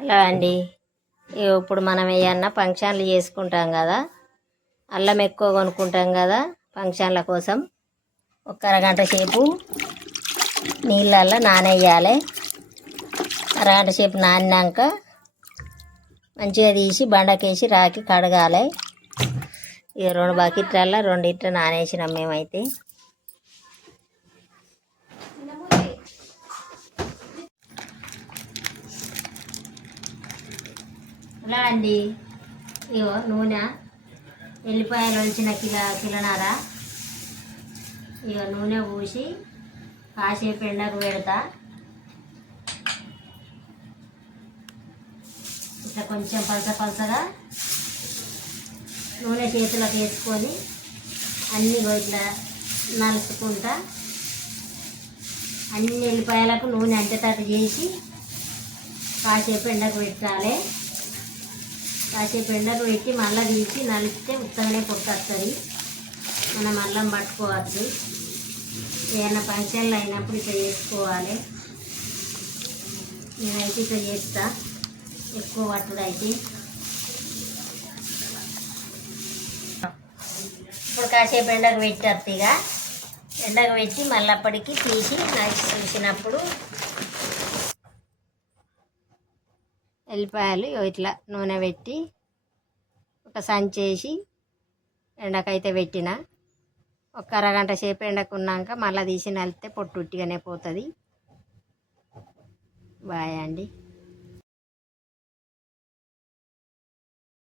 Hello అండి. ఇప్పుడు మనం ఏమన్నా ఫంక్షన్లు చేసుకుంటాం కదా, అల్లం ఎక్కువ కొనుక్కుంటాం కదా ఫంక్షన్ల కోసం. ఒక అరగంట సేపు నీళ్ళల్లో నానేయాలి. అరగంట సేపు నానినాక మంచిగా తీసి బండకేసి రాకి కడగాలి. ఇక 2 బకెట్లల్లో 2 ఇట్లా నానేసినాం మేమైతే. ఇలా అండి, ఇగో నూనె, ఎల్లిపాయలు వలిచిన కిలోన్నర. ఇక నూనె పూసి కాసేపు ఎండకు పెడతా. ఇట్లా కొంచెం పలసగా నూనె చేతులకు వేసుకొని అన్నీ ఇట్లా నలుసుకుంటా అన్ని ఎల్లిపాయలకు నూనె అంటేటట్టు చేసి కాసేపు ఎండకు పెట్టాలి. కాసేపు ఎండకు పెట్టి మళ్ళీ తీసి నలిస్తే ఉత్తగానే పొట్టొస్తుంది. మనం అల్లం పట్టుకోవచ్చు. ఏమైనా ఫంక్షన్లు అయినప్పుడు ఇట్లా చేసుకోవాలి. నేనైతే ఇట్లా చేస్తా ఎక్కువ పట్టుడు అయితే. ఇప్పుడు కాసేపు ఎండకు పెట్టేది. ఇక ఎండకు పెట్టి మళ్ళీ అప్పటికి తీసి నలిచి చూసినప్పుడు ఎల్లిపాయలు ఇట్లా నూనె పెట్టి ఒక సంచేసి ఎండకైతే పెట్టిన. ఒక అరగంట సేపు ఎండకున్నాక మళ్ళీ తీసి నలిస్తే పొట్టు ఉట్టిగానే పోతుంది. బాయ్ అండి.